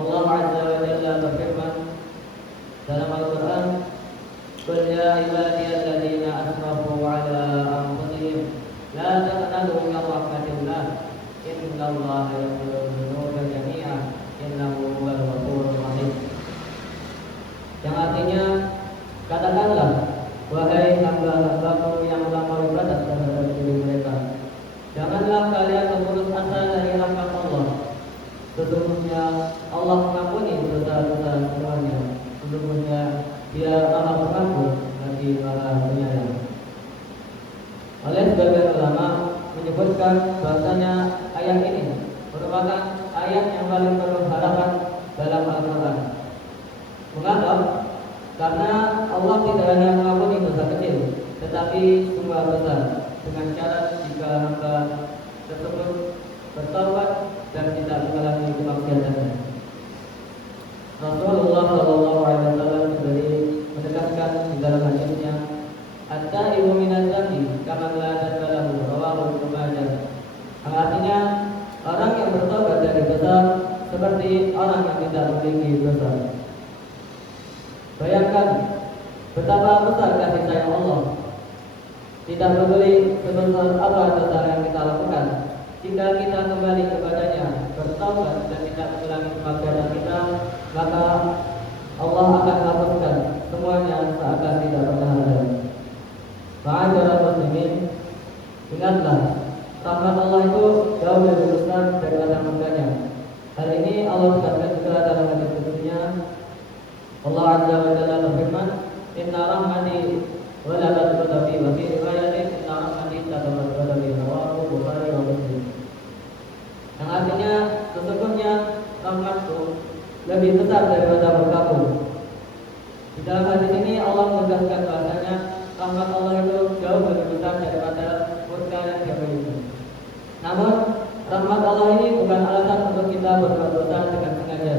Allah Azza wa Jalla berfirman, Allah mengampuni dosa-dosa semuanya. Sesungguhnya Dia Maha Pengampun bagi Maha Penyayang. Oleh sebagian ulama menyebutkan bahwasanya ayat ini merupakan ayat yang paling penuh harapan dalam Al-Quran. Mengapa? Karena Allah tidak hanya mengampuni dosa kecil, tetapi semua dosa dengan syarat jika hamba tersebut bertaubat dan tidak mengalami kemaksiatannya. Rasulullah Shallallahu Alaihi Wasallam sendiri menekankan di dalam hadisnya, "At-taibu minadz dzambi kaman la dzamba lahu," rawahu Ibnu Majah. Artinya, orang yang bertobat dari dosa seperti orang yang tidak memiliki dosa. Bayangkan betapa besar kasih sayang Allah. Tidak peduli sebesar apa dosa yang kita lakukan, jika kita kembali kepadanya, bertaubat dan tidak mengulangi kemaksiatan kita, maka Allah akan hapuskan semuanya seakan tidak pernah ada. Ma'asyiral muslimin, ingatlah, rahmat Allah itu jauh lebih besar daripada murkanya. Hal ini Allah tegaskan juga dalam hadis qudsinya. Allah Azza wa Jalla berfirman, "Inna rahmati walabat ghadabi wa fi riwayatin inna rahmati tatabat ghadabi," rawahu Bukhari wa Muslim. Yang artinya sesungguhnya rahmatku lebih besar daripada murkaku. Di dalam hadis ini Allah menegaskan bahwasanya rahmat Allah itu jauh lebih besar daripada murka yang Dia miliki. Namun rahmat Allah ini bukan alasan untuk kita berbuat dosa dengan sengaja.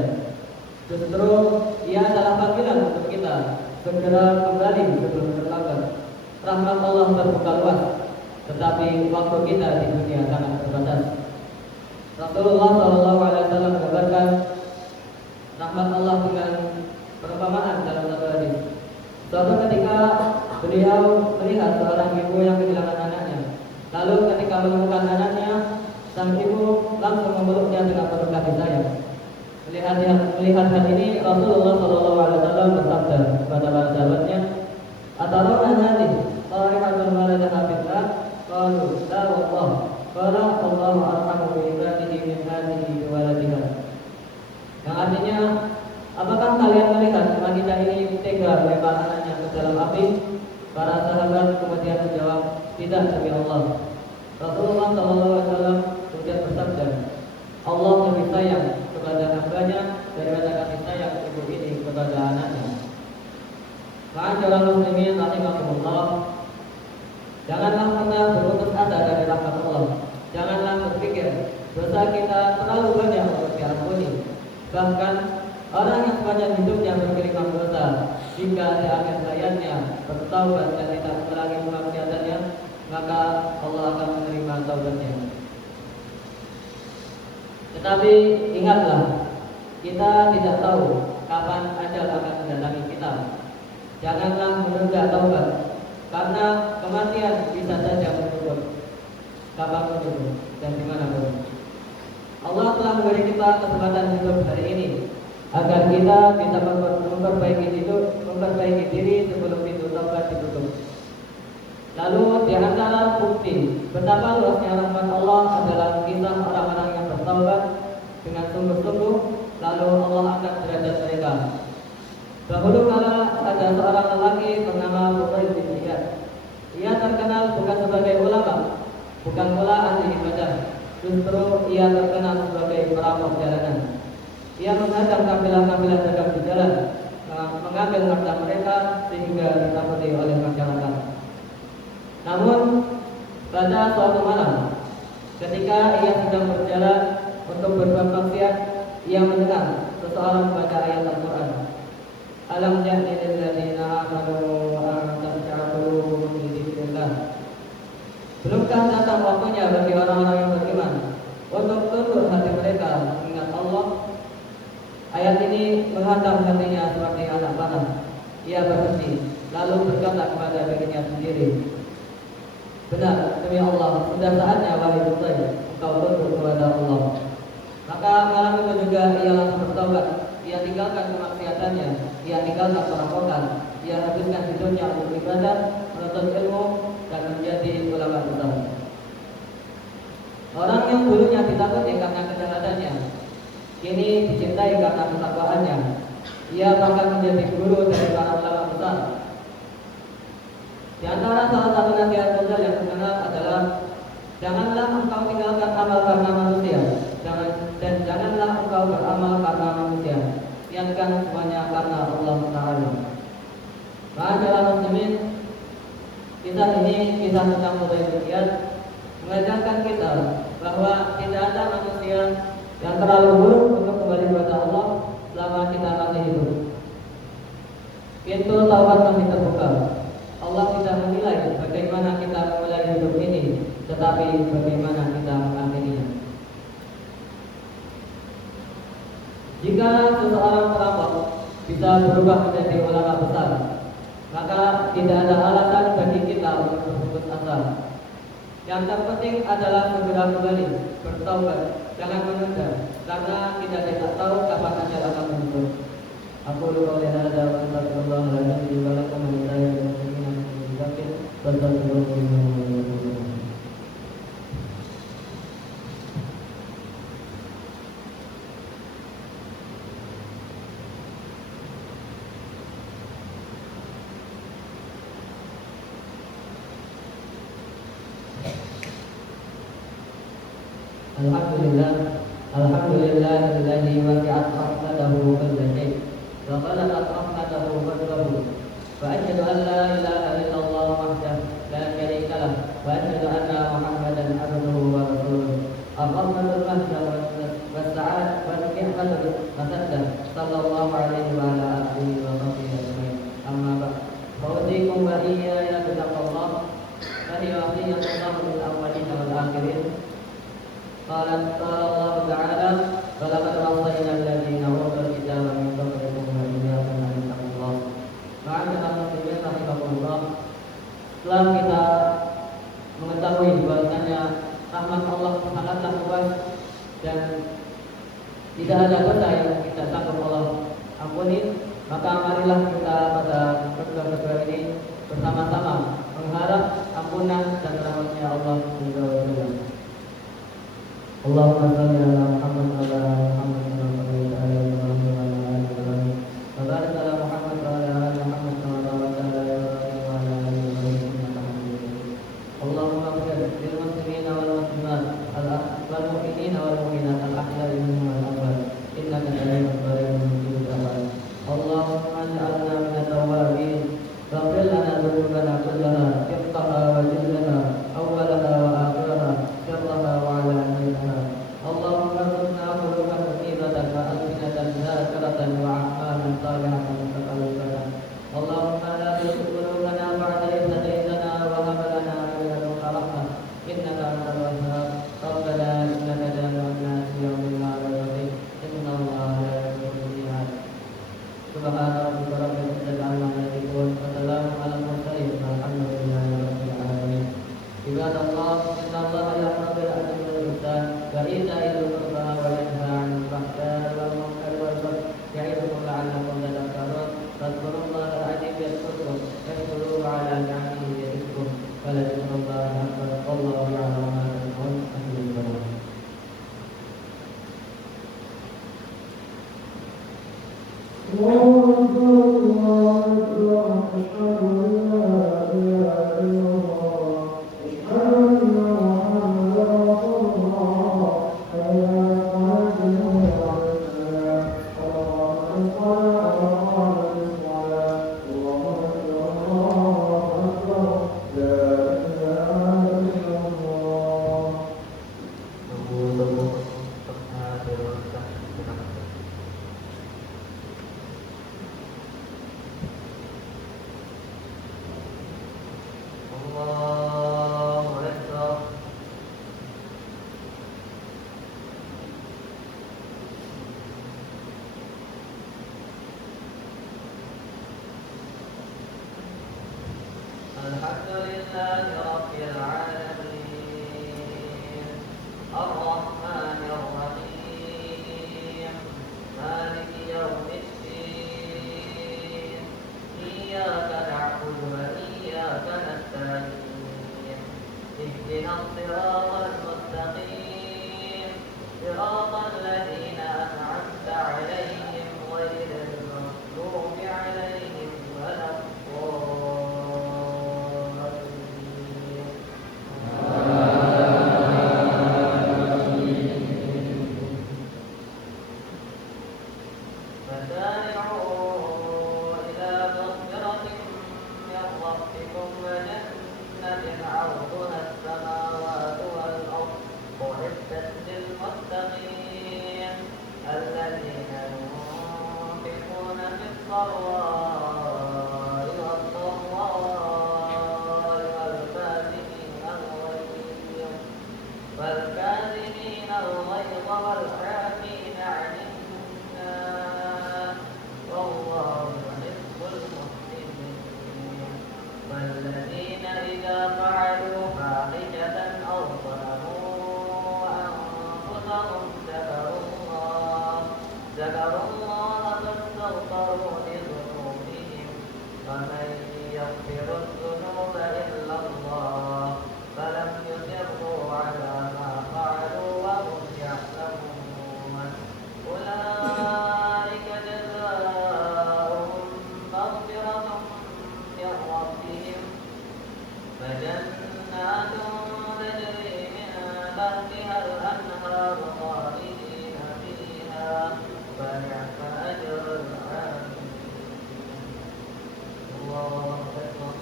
Justru ia adalah panggilan untuk kita segera kembali sebelum terlambat. Rahmat Allah terbuka luas, tetapi waktu kita di dunia sangat terbatas. Rasulullah Shallallahu Alaihi Wasallam mengabarkan rahmat Allah dengan perumpamaan dalam satu hadis. Suatu ketika beliau melihat seorang ibu yang kehilangan anaknya. Lalu ketika menemukan anaknya, sang ibu langsung memeluknya dengan penuh kasih sayang. Melihat hal ini, Rasulullah Shallallahu Alaihi Wasallam bersabda kepada para sahabatnya, "Atarawna hadhihi qari'atul waladah fillah?" Qalu, "La wallah." Qala, "Allahu arhamu bi ibadihi min hadhihi bi waladiha." Yang artinya, apakah kalian melihat wanita ini tega melempar anaknya ke dalam api? Para sahabat kemudian menjawab, "Tidak, demi Allah." Rasulullah SAW kemudian bersabda, "Allah lebih sayang kepada hambanya daripada kasih sayang ibu ini kepada anaknya." Ma'asyiral muslimin rahimakumullah, janganlah pernah berputus asa dari rahmat Allah. Janganlah berpikir dosa kita terlalu banyak untuk diampuni. Bahkan orang yang sepanjang hidupnya bergelimang dosa, jika di akhir hayatnya bertaubat dan tidak mengulangi kemaksiatannya, maka Allah akan menerima taubatnya. Tetapi ingatlah, kita tidak tahu kapan ajal akan mendatangi kita. Janganlah menunda taubat, karena kematian bisa saja menuntut kapanpun itu dan dimanapun. Allah telah memberi kita kesempatan hidup hari ini agar kita bisa memperbaiki diri sebelum pintu taubat ditutup. Lalu di antara bukti betapa luasnya rahmat Allah adalah kisah orang-orang yang bertaubat dengan sungguh-sungguh, lalu Allah angkat derajat mereka. Dahulu kala ada seorang lelaki bernama Fudail bin Iyad. Ia terkenal bukan sebagai ulama, bukan pula ahli ibadah. Justru ia terkenal sebagai perampok jalanan. Ia menghadang kafilah-kafilah dagang di jalan, mengambil harta mereka sehingga ditakuti oleh masyarakat. Namun pada suatu malam, ketika ia sedang berjalan untuk berbuat maksiat, ia mendengar seseorang membaca ayat Al-Quran. Alam ya'ni lil ladzina amanu an takhsha'a qulubuhum li dzikrillah. Belumkah datang waktunya bagi orang-orang yang beriman untuk tunduk hati mereka mengingat Allah? Ayat ini menghantam hatinya seperti anak panah. Ia berhenti, lalu berkata kepada dirinya sendiri, "Benar, demi Allah, sudah saatnya wahai Fudail, engkau tunduk kepada Allah." Maka malam itu juga ia langsung bertobat. Ia tinggalkan kemaksiatannya, ia tinggalkan perampokan, ia habiskan hidupnya untuk ibadah, menuntut ilmu, dan menjadi ulama besar. Orang yang dulunya ditakuti karena kejahatannya, kini dicintai karena ketakwaannya. Ia bahkan menjadi guru dari para ulama besar. Di antara salah satu nasihat Rasul yang terkenal adalah janganlah engkau tinggalkan amal karena manusia, dan janganlah engkau beramal karena manusia. Niatkan semuanya karena Allah Taala. Ma'asyiral muslimin, kisah ini kisah tentang Fudayl bin Iyad mengajarkan kita bahwa tidak ada manusia yang terlalu buruk untuk kembali kepada Allah selama kita masih hidup. Pintu taubat masih terbuka. Allah tidak menilai bagaimana kita memulai hidup ini, tetapi bagaimana kita mengakhirinya. Jika seseorang perampok bisa berubah menjadi ulama besar, maka tidak ada alasan bagi kita untuk berputus asa. Yang terpenting adalah segera kembali, bertaubat, jangan menunda, karena kita tidak tahu kapan ajal akan menyusul. Aku qouli hadza wa astaghfirullah li wa lakum wa lisa'iril muslimin min dzambin fastaghfiruhu. Alhamdulillahilladzi wasi'at rahmatahu kulla syai' wa khalaqat rahmatahu fadlahu. Wa asyhadu an la ilaha illallah wahdahu la syarika lah wa asyhadu anna Muhammadan abduhu wa rasuluh. Ar-rahmatul mahdah wa sa'ad wa ni'matul masaddah sallallahu alaihi wa ala alihi wa sahbihi ajma'in. Amma ba'd. Fawzikum wa iyaya bittaqwallah wa hiya wasiyatullah lil awwalin wal akhirin. Qala Allah Ta'ala walaqad wassayna alladziina utul kitaaba min qablikum wa iyyakum an tattaqullah. Ma'asyiral muslimin rahimakumullah. Setelah kita mengetahui bahwasanya rahmat Allah sangatlah luas dan tidak ada dosa yang tidak sanggup Allah ampuni, maka marilah kita pada kedua ini bersama-sama mengharap ampunan dan rahmatnya Allah Subhanahu wa taala. Allahumma shalli ala Muhammad wa ala Muhammad kama shallaita ala Ibrahim wa ala ali Ibrahim wa barik ala Muhammad wa ala ali Muhammad kama barakta ala Ibrahim wa ala ali Ibrahim innaka Hamidum Majid. Allahumma ighfir lil muslimina wal muslimat wal mu'minina wal mu'minat al ahya'i minhum wal amwat innaka sami'un qaribun mujibud da'wat. Allahumma ij'alna minat tawwabin waghfir lana dzunubana kullaha dikkaha wa jillaha awwalaha wa akhiraha sirraha wa alaniyaha. Allahumma arzuqna quluban muqimatan wa alsinatan dzakiratan wa a'malan salihatan mutaqabbalatan. Allahumma la tuzigh qulubana ba'da idh hadaytana wa hab lana min ladunka rahmah innaka antal wahhab. Rabbana innaka jami'un nas li yawmin la rayba fihi innallaha la yukhlifu al-mi'ad. Subhana rabbika rabbil izzati amma yasifun wa salamun alal mursalin walhamdulillahi rabbil alamin. Ibadallah, innallaha ya'muru bil 'adli wal ihsan wa ita'i dzil qurba wa yanha 'anil fahsya'i wal munkari wal baghi ya'idukum la'allakum tadhakkarun. Fadhkurullaha al-'azim yadhkurkum washkuruhu 'ala ni'amihi yazidkum wa la dzikrullahi akbar. Wallahu ya'lamu ma tasna'un. Alhamdulillahi rabbil alamin. Ar-Rahmanir Rahim. Maliki yaumiddin. Iyyaka na'budu wa iyyaka nasta'in. Ihdinas siratal mustaqim. Siratal ladzina an'amta فسارعوا إلى مغفرة من ربكم وجنة عرضها السماوات والأرض أعدت للمتقين الذين ينفقون في الضراء والضراء والكاظمين الغيظ والعافين عن الناس والله يحب المحسنين والذين إذا فعلوا فاحشة أو ظلموا أنفسهم ذكروا الله فاستغفروا لذنوبهم ومن يغفر الذنوب إلا الله فلم يصروا على ما فعلوا وهم يعلمون أولئك جزاؤهم مغفرة من ربهم فجنات تجري من تحتها الأنهار خالدين فيها فنعم أجر العاملين الله أكبر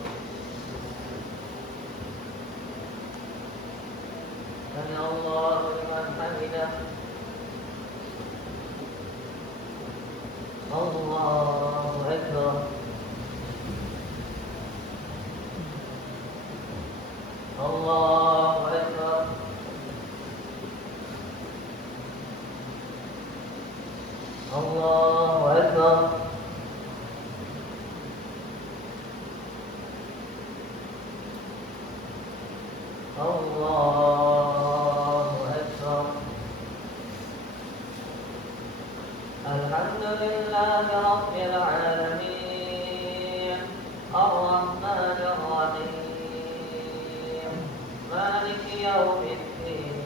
سمع الله لمن حمده الله أكبر الله أكبر الله أكبر الله أكبر الحمد لله رب العالمين الرحمن الرحيم مالك يوم الدين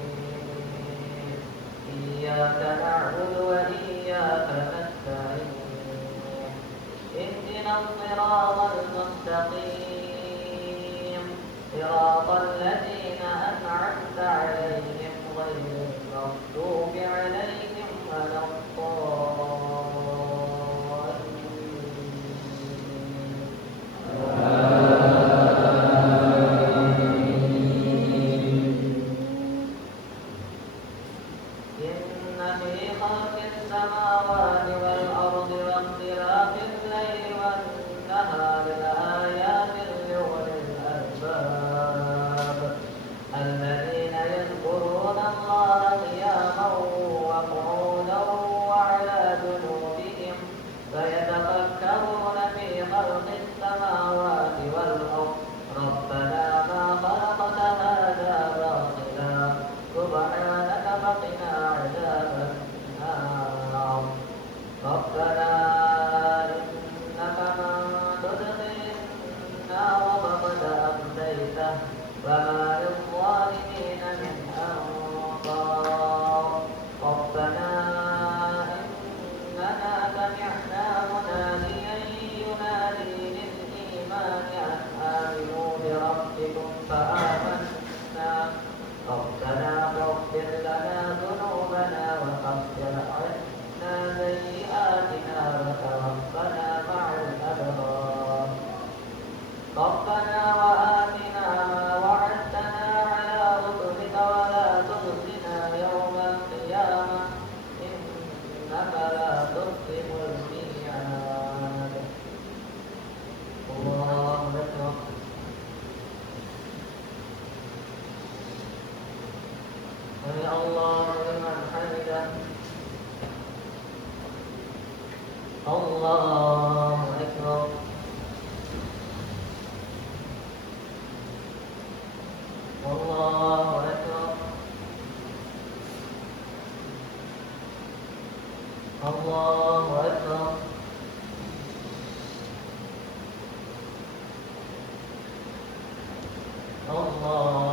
إياك نعبد وإياك نستعين اهدنا الصراط المستقيم صراط الذين أنعمت عليهم غير المغضوب عليهم ولا السماوات والأرض واختلاف الليل والنهار لآيات لأولي الألباب الذين يذكرون الله قياما وقعودا وعلى جنوبهم فيتفكرون في خلق السماوات والأرض ربنا ما خلقت هذا باطلا سبحانك فقنا عذاب النار ربنا إنك من تدخل النار فقد أخزيته وما للظالمين من أنصار ربنا إننا سمعنا مناديا ينادي للإيمان أن آمنوا بربكم فآمنا ربنا فاغفر لنا ذنوبنا وكفر عنا سيئاتنا وتوفنا مع الأبرار ربنا وآتنا ما وعدتنا على رسلك ولا تخزنا يوم القيامة إنك لا تخلف الميعاد الله أكبر سمع الله لمن حمده الله أكبر الله أكبر الله أكبر الله